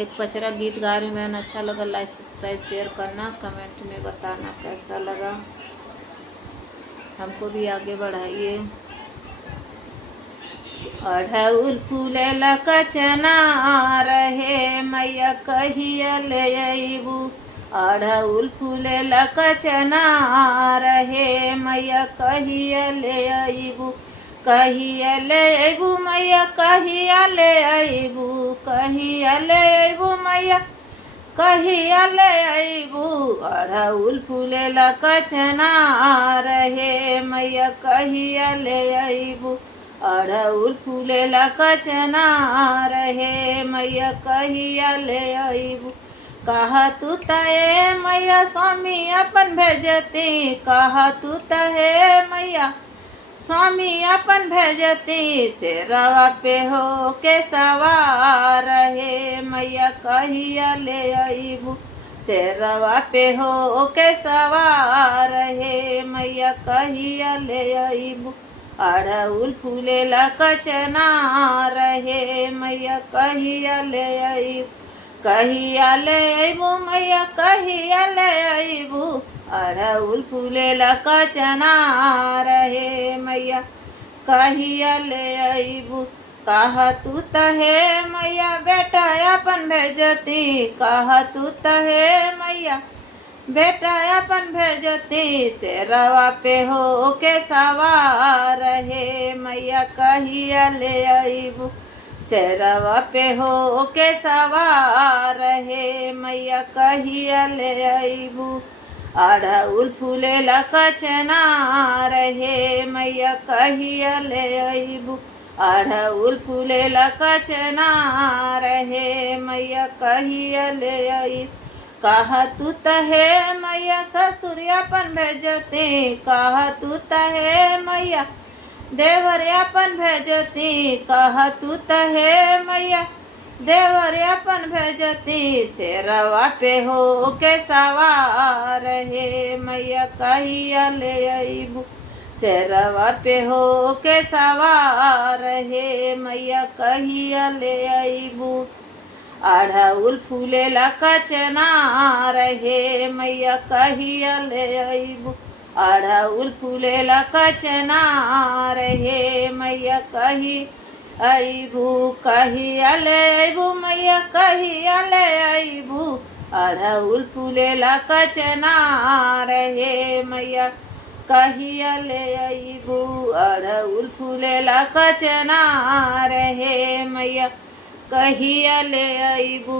एक पचरा गीत गा रही हूँ बहन, अच्छा लगा लाइक सब्सक्राइब शेयर करना, कमेंट में बताना कैसा लगा, हमको भी आगे बढ़ाइए। अढ़उल फूलेला कचना रहे मैया कहिया ले अइबू, अढ़उल फूलेला कचना रहे मैया कहिया ले अइबू, कहिया ले अइबू मैया कहिया ले अइबू, कहिया ले अइबू मैया कहिया ले अइबू, अढ़उल फूलेला कचना रहे मैया कहिया ले अइबू, अढ़उल फूलेला कचना रहे मैया कहिया ले अइबू, कहा तू तहे मैया स्वामी अपन भेजती, कहा तू तहे मैया स्वामी अपन भेजती, शेरवा पे हो के सवार रहे मैया कहिया ले अइबू, शेरवा पे हो के सवार रहे मैया कहिया ले अइबू, अढ़उल फूलेला कचना रहे मैया कहिया ले अइबू, कहिया ले अइबू मैया कहिया ले अइबू, अढ़उल फूलेला कचना रहे मैया कहिया ले अइबू, कहा तू तहे मैया बेटा अपन भेजती, कहा तू तहे मैया बेटा अपन भेजती, शेरवा पे हो के सवार रहे मैया कहिया ले अइबू, शेरवा पे हो के सवार रहे मैया कहिया ले अइबू, अढ़उल फूलेला कचना रहे मैया कहिया ले अइबू, अढ़उल फूलेला कचना रहे मैया कहिया ले अइबू, कहा तू तहे मैया ससुरियापन भेजती, कहा तू तहे मैया देवरियापन भेजती, कहा तू तहे मैया देवरियापन भेजती, शेरवा पे हो के सवार रहे मैया कहिया ले अइबू, शेरवा पे हो के सवार रहे मैया कहिया ले अइबू, अढ़उल फूलेला कचना रहे मैया कहिया ले अइबू, अढ़उल फूलेला कचना रहे मैया कही अइबू, कहिया ले अइबू मैया कहिया ले अइबू, अढ़उल फूलेला कचना रहे मैया कहिया ले अइबू, अढ़उल फूलेला कचना रहे मैया कहिया ले अइबू।